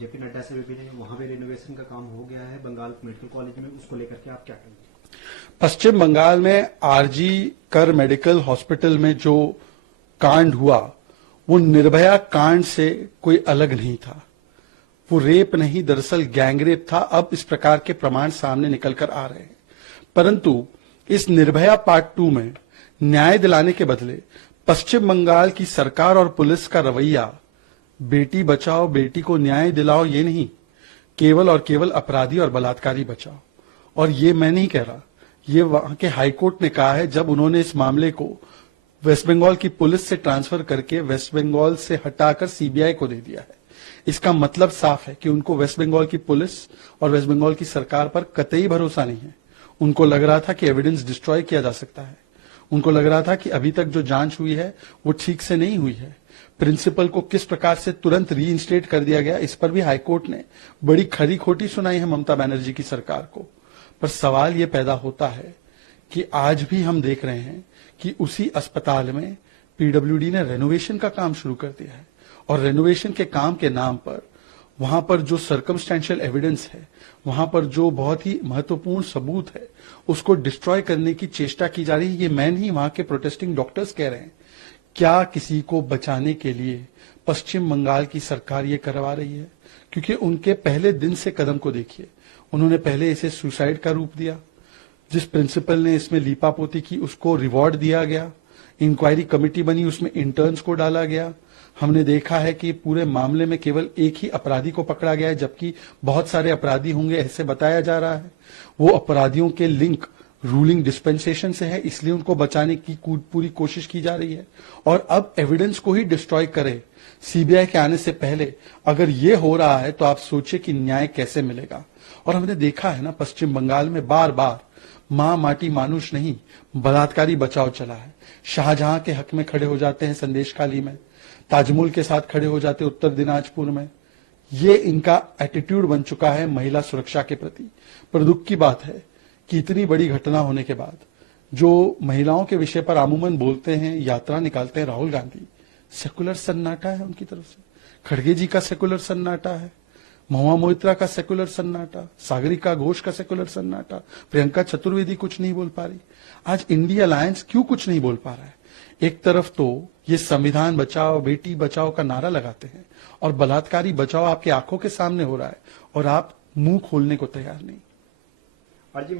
JP Nadda से भी नहीं, वहां पे रिनोवेशन का काम हो गया है बंगाल मेडिकल कॉलेज में, उसको लेकर के आप क्या कहेंगे? पश्चिम बंगाल में आरजी कर मेडिकल हॉस्पिटल में जो कांड हुआ वो निर्भया कांड से कोई अलग नहीं था। वो रेप नहीं, दरअसल गैंगरेप था। अब इस प्रकार के प्रमाण सामने निकलकर आ रहे हैं, परंतु इस निर्भया पार्ट 2 में न्याय दिलाने के बदले पश्चिम बंगाल की सरकार और पुलिस का रवैया बेटी बचाओ, बेटी को न्याय दिलाओ ये नहीं, केवल और केवल अपराधी और बलात्कारी बचाओ। और ये मैं नहीं कह रहा, ये वहां के हाईकोर्ट ने कहा है जब उन्होंने इस मामले को वेस्ट बंगाल की पुलिस से ट्रांसफर करके वेस्ट बंगाल से हटाकर सीबीआई को दे दिया है। इसका मतलब साफ है कि उनको वेस्ट बंगाल की पुलिस और वेस्ट बंगाल की सरकार पर कतई भरोसा नहीं है। उनको लग रहा था कि एविडेंस डिस्ट्रॉय किया जा सकता है। उनको लग रहा था कि अभी तक जो जांच हुई है वो ठीक से नहीं हुई है। प्रिंसिपल को किस प्रकार से तुरंत रीइंस्टेट कर दिया गया, इस पर भी हाईकोर्ट ने बड़ी खरी खोटी सुनाई है ममता बनर्जी की सरकार को। पर सवाल ये पैदा होता है कि आज भी हम देख रहे हैं कि उसी अस्पताल में पीडब्ल्यूडी ने रेनोवेशन का काम शुरू कर दिया है, और रेनोवेशन के काम के नाम पर वहां पर जो सर्कमस्टेंशियल एविडेंस है, वहां पर जो बहुत ही महत्वपूर्ण सबूत है, उसको डिस्ट्रॉय करने की चेष्टा की जा रही है। ये मैं नहीं, वहां के प्रोटेस्टिंग डॉक्टर्स कह रहे हैं। क्या किसी को बचाने के लिए पश्चिम बंगाल की सरकार ये करवा रही है? क्योंकि उनके पहले दिन से कदम को देखिए, उन्होंने पहले इसे सुसाइड का रूप दिया। जिस प्रिंसिपल ने इसमें लीपापोती की उसको रिवॉर्ड दिया गया, इंक्वायरी कमेटी बनी, उसमें इंटर्न्स को डाला गया। हमने देखा है कि पूरे मामले में केवल एक ही अपराधी को पकड़ा गया है, जबकि बहुत सारे अपराधी होंगे ऐसे बताया जा रहा है। वो अपराधियों के लिंक रूलिंग डिस्पेंसेशन से है, इसलिए उनको बचाने की पूरी कोशिश की जा रही है। और अब एविडेंस को ही डिस्ट्रॉय करे सीबीआई के आने से पहले, अगर ये हो रहा है तो आप सोचिए कि न्याय कैसे मिलेगा। और हमने देखा है ना, पश्चिम बंगाल में बार बार मां माटी मानुष नहीं, बलात्कारी बचाव चला है। शाहजहां के हक में खड़े हो जाते हैं संदेशखाली में, ताजमहल के साथ खड़े हो जाते उत्तर दिनाजपुर में। ये इनका एटीट्यूड बन चुका है महिला सुरक्षा के प्रति। पर दुख की बात है कि इतनी बड़ी घटना होने के बाद जो महिलाओं के विषय पर अमूमन बोलते हैं, यात्रा निकालते हैं राहुल गांधी, सेकुलर सन्नाटा है उनकी तरफ से। खड़गे जी का सेकुलर सन्नाटा है, महुआ मोइत्रा का सेकुलर सन्नाटा, सागरिका घोष का सेकुलर सन्नाटा, प्रियंका चतुर्वेदी कुछ नहीं बोल पा रही। आज इंडिया अलायंस क्यों कुछ नहीं बोल पा रहा है? एक तरफ तो ये संविधान बचाओ, बेटी बचाओ का नारा लगाते हैं, और बलात्कारी बचाओ आपकी आंखों के सामने हो रहा है, और आप मुंह खोलने को तैयार नहीं। आरजी